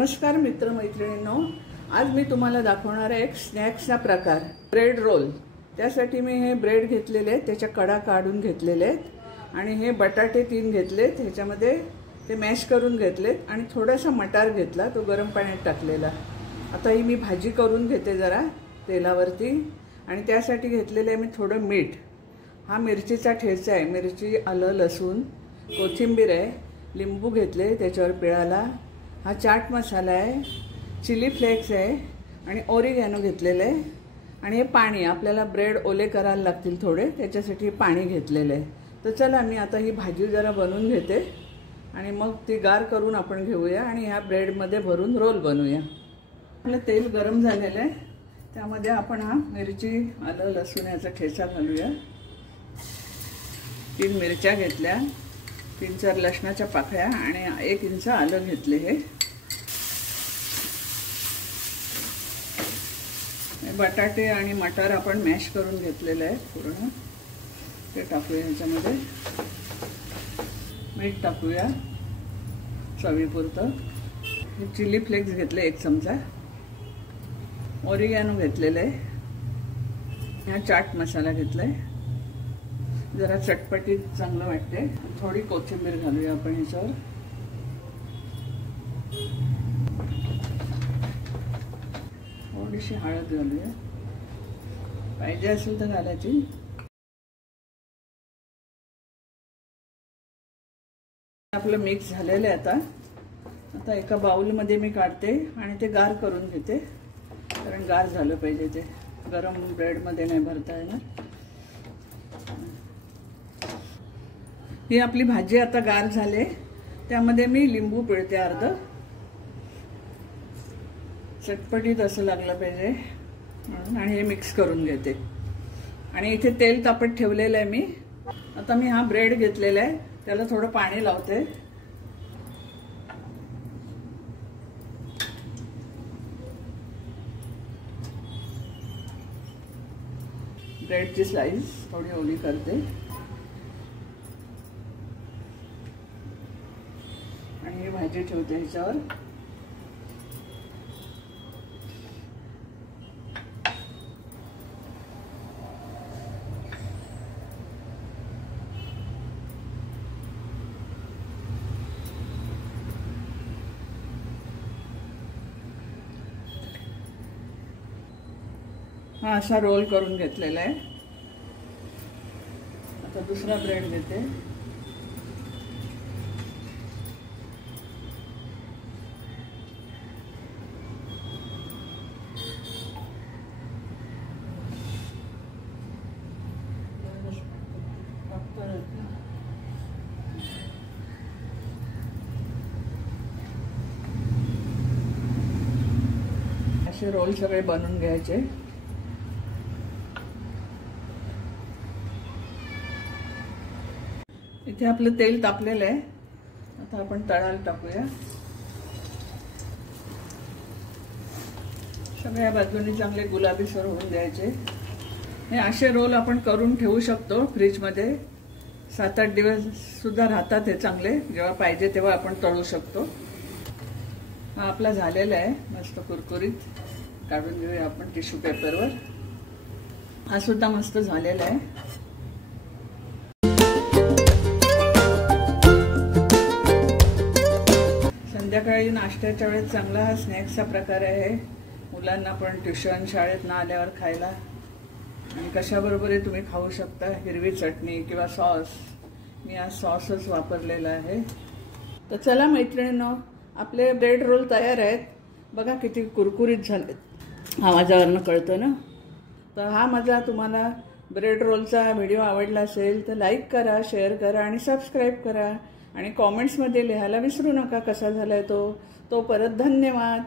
नमस्कार मित्रमैत्रिणींनो, आज मी तुम्हाला दाखवणार आहे एक स्नॅक्सचा प्रकार, ब्रेड रोल। त्यासाठी मी हे ब्रेड घेतलेले आहेत, त्याच्या कडा काढून घेतलेले आहेत आणि हे बटाटे 3 घेतलेत, ह्याच्यामध्ये ते मॅश करून घेतलेत आणि थोडासा मटार घेतला, तो गरम पाण्यात टाकलेला। आता ही मी भाजी करून घेते जरा तेलावरती आणि त्यासाठी घेतलेले मी थोडं मीठ। हा मिरचीचा ठेचा आहे, मिरची, आलं, लसूण, कोथिंबीर आहे, लिंबू घेतले त्याच्यावर पिळाला, हा चाट मसाला आहे, चिली फ्लेक्स आहे आणि ओरिगॅनो घेतलेले आहे आणि हे पाणी आपल्याला ब्रेड ओले करायला लागतील थोडे, त्याच्यासाठी पाणी घेतलेले आहे। तर चला मी आता ही भाजी जरा बनवून घेते आणि मग ती गार करून आपण घेऊया आणि ह्या ब्रेडमध्ये भरून रोल बनवूया। आपलं तेल गरम झालेलं आहे, त्यामध्ये आपण हा मिरची, आलं, लसूण याचा ठेचा घालूया। 3 मिरच्या घेतल्या, 3-4 लसणाच्या पाकळ्या आणि 1 इंच आलं घेतले। हे बटाटे आणि मटार आपण मॅश करून घेतलेले आहे पूर्ण, ते टाकूया ह्याच्यामध्ये। मीठ टाकूया चवीपुरतं। हे चिली फ्लेक्स घेतले 1 चमचा, ओरिगॅनो घेतलेले आहे, हा चाट मसाला घेतलाय, जरा चटपटीत चांगलं वाटते। थोडी कोथिंबीर घालूया आपण ह्याच्यावर, थोडीशी हळद घालूया, पाहिजे असेल तर घालायची। आपलं मिक्स झालेलं आहे। आता एका बाउलमध्ये मी काढते आणि ते गार करून घेते, कारण गार झालं पाहिजे, ते गरम ब्रेडमध्ये नाही भरता येणार। ही आपली भाजी आता गार झाले, त्यामध्ये मी लिंबू पिळते अर्ध, चटपटीत असं लागलं पाहिजे म्हणून, आणि हे मिक्स करून घेते। आणि इथे तेल तापत ठेवलेलं आहे मी। आता मी हा ब्रेड घेतलेला आहे, त्याला थोडं पाणी लावते। ब्रेडची स्लाइस थोडी ओली करते आणि ही भाजी ठेवते ह्याच्यावर। हा असा रोल करून घेतलेला आहे। आता दुसरा ब्रेड घेते, असे रोल सगळे बनवून घ्यायचे। इथे आपलं तेल तापलेलं आहे, आता आपण तळाला टाकूया। सगळ्या बाजूंनी चांगले गुलाबीसर होऊन द्यायचे। हे असे रोल आपण करून ठेवू शकतो फ्रीजमध्ये, 7-8 दिवस सुद्धा राहतात हे चांगले, जेव्हा पाहिजे तेव्हा आपण तळू शकतो। हा आपला झालेला आहे मस्त कुरकुरीत, काढून घेऊया आपण टिश्यू पेपरवर। हा सुद्धा मस्त झालेला आहे। संध्याकाळी नाश्त्याच्या वेळेस चांगला हा स्नॅक्सचा प्रकार आहे, मुलांना पण ट्युशन शाळेत न आल्यावर खायला, आणि कशाबरोबरही तुम्ही खाऊ शकता, हिरवी चटणी किंवा सॉस। मी आज सॉसच वापरलेला आहे। तर चला मैत्रिणींनो, आपले ब्रेड रोल तयार आहेत, बघा किती कुरकुरीत झालेत, आवाजावरनं कळतं ना। तर हा माझा तुम्हाला ब्रेड रोलचा व्हिडिओ आवडला असेल तर लाईक करा, शेअर करा आणि सबस्क्राईब करा, आणि कॉमेंट्समध्ये लिहायला विसरू नका कसा झालाय तो। परत धन्यवाद।